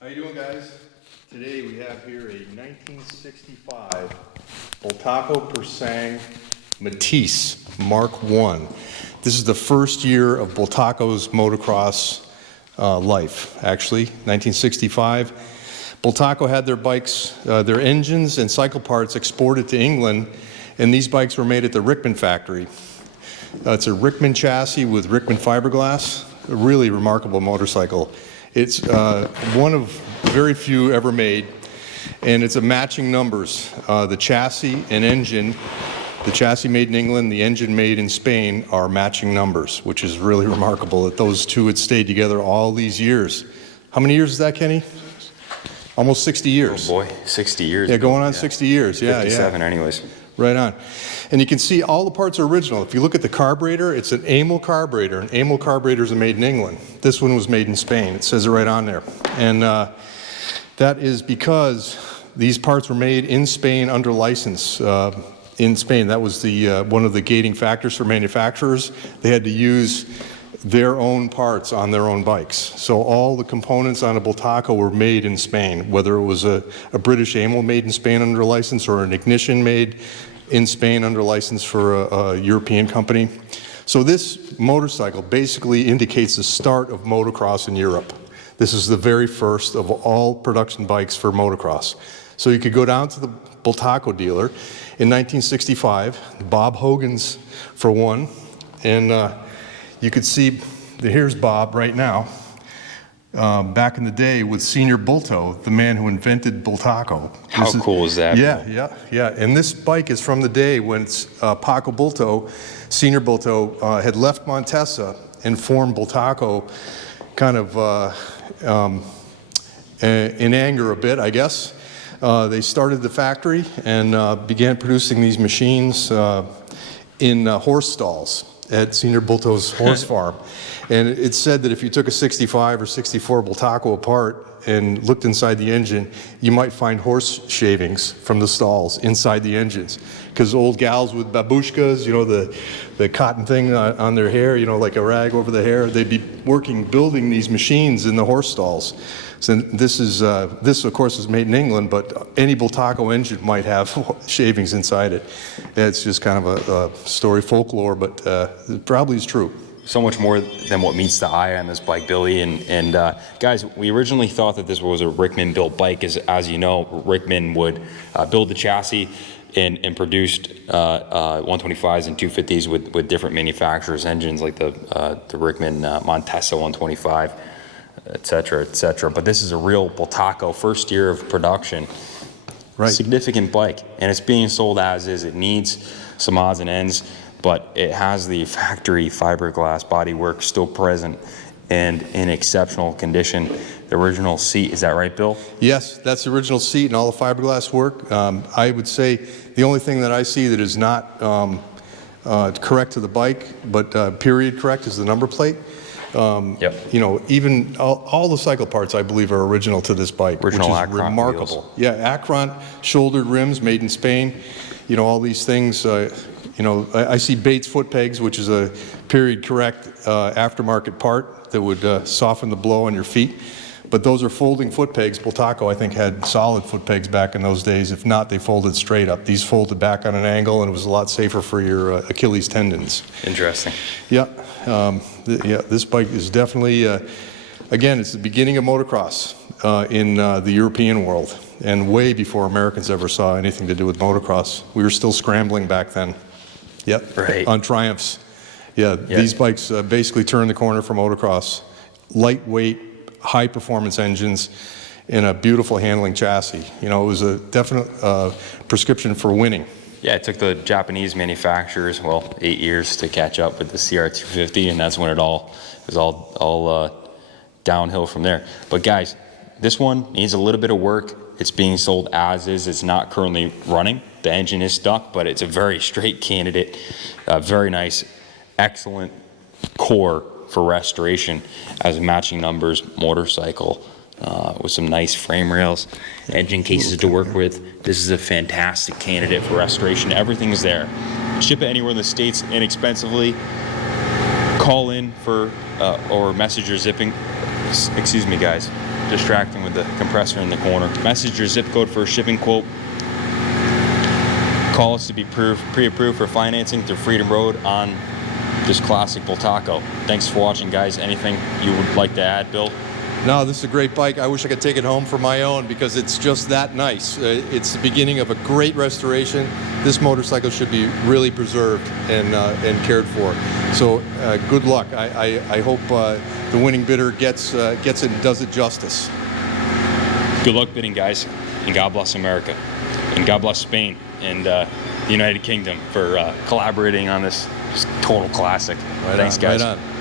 How you doing, guys? Today we have here a 1965 Bultaco Pursang Metisse Mark I. This is the first year of Bultaco's motocross life, actually, 1965. Bultaco had their bikes, their engines and cycle parts exported to England, and these bikes were made at the Rickman factory. It's a Rickman chassis with Rickman fiberglass, a really remarkable motorcycle. It's one of very few ever made, and it's a matching numbers. The chassis and engine, the chassis made in England, the engine made in Spain are matching numbers, which is really remarkable that those two had stayed together all these years. How many years is that, Kenny? Almost 60 years. Oh boy, 60 years. Yeah, going on 60 years. Yeah, 57 anyways. Right on. And you can see all the parts are original. If you look at the carburetor, it's an Amel carburetor, and Amel carburetors are made in England. This one was made in Spain. It says it right on there. And that is because these parts were made in Spain under license. In Spain, that was the one of the gating factors for manufacturers. They had to use their own parts on their own bikes. So all the components on a Bultaco were made in Spain, whether it was a British Amel made in Spain under license or an ignition made in Spain under license for a European company. So this motorcycle basically indicates the start of motocross in Europe. This is the very first of all production bikes for motocross. So you could go down to the Bultaco dealer in 1965, Bob Hogan's for one, and you could see, here's Bob right now, back in the day with Senior Bulto, the man who invented Bultaco. How cool is that? Yeah. And this bike is from the day when Paco Bulto, Senior Bulto, had left Montesa and formed Bultaco kind of in anger a bit, I guess. They started the factory and began producing these machines in horse stalls at Senior Bulto's horse farm. And it's said that if you took a 65 or 64 Bultaco apart and looked inside the engine, you might find horse shavings from the stalls inside the engines. Because old gals with babushkas, you know, the cotton thing on their hair, you know, like a rag over the hair, they'd be building these machines in the horse stalls. So this of course is made in England, but any Bultaco engine might have shavings inside it. It's just kind of a story folklore, but it probably is true. So much more than what meets the eye on this bike, Billy. And guys, we originally thought that this was a Rickman built bike. As you know, Rickman would build the chassis and produced 125s and 250s with different manufacturers' engines, like the Rickman Montesa 125. Et cetera. But this is a real Bultaco, first year of production. Right. Significant bike, and it's being sold as is. It needs some odds and ends, but it has the factory fiberglass bodywork still present and in exceptional condition. The original seat, is that right, Bill? Yes, that's the original seat and all the fiberglass work. I would say the only thing that I see that is not correct to the bike, but period correct, is the number plate. Yep. You know, even all the cycle parts, I believe, are original to this bike, original which is Acron remarkable. Wheels. Yeah, Acron shouldered rims made in Spain. You know, all these things. You know, I see Bates foot pegs, which is a period correct aftermarket part that would soften the blow on your feet. But those are folding foot pegs. Bultaco, I think, had solid foot pegs back in those days. If not, they folded straight up. These folded back on an angle, and it was a lot safer for your Achilles tendons. Interesting. Yeah. This bike is definitely, again, it's the beginning of motocross in the European world, and way before Americans ever saw anything to do with motocross. We were still scrambling back then. Yep. Right. On Triumphs. Yeah. These bikes basically turned the corner for motocross. Lightweight, high-performance engines in a beautiful handling chassis. You know, it was a definite prescription for winning. Yeah, it took the Japanese manufacturers, 8 years to catch up with the CR250, and that's when it was all downhill from there. But guys, this one needs a little bit of work. It's being sold as is. It's not currently running. The engine is stuck, but it's a very straight candidate. Very nice, excellent core for restoration as a matching numbers motorcycle. With some nice frame rails, engine cases to work with. This is a fantastic candidate for restoration. Everything's there. Ship it anywhere in the States inexpensively. Call in for or message your zipping. Excuse me, guys. distracting with the compressor in the corner. Message your zip code for a shipping quote. Call us to be pre-approved for financing through Freedom Road on this classic Bultaco. Thanks for watching, guys. Anything you would like to add, Bill? No, this is a great bike. I wish I could take it home for my own because it's just that nice. It's the beginning of a great restoration. This motorcycle should be really preserved and cared for. So good luck. I hope the winning bidder gets it and does it justice. Good luck bidding, guys, and God bless America, and God bless Spain and the United Kingdom for collaborating on this just total classic. Thanks, guys. Right on.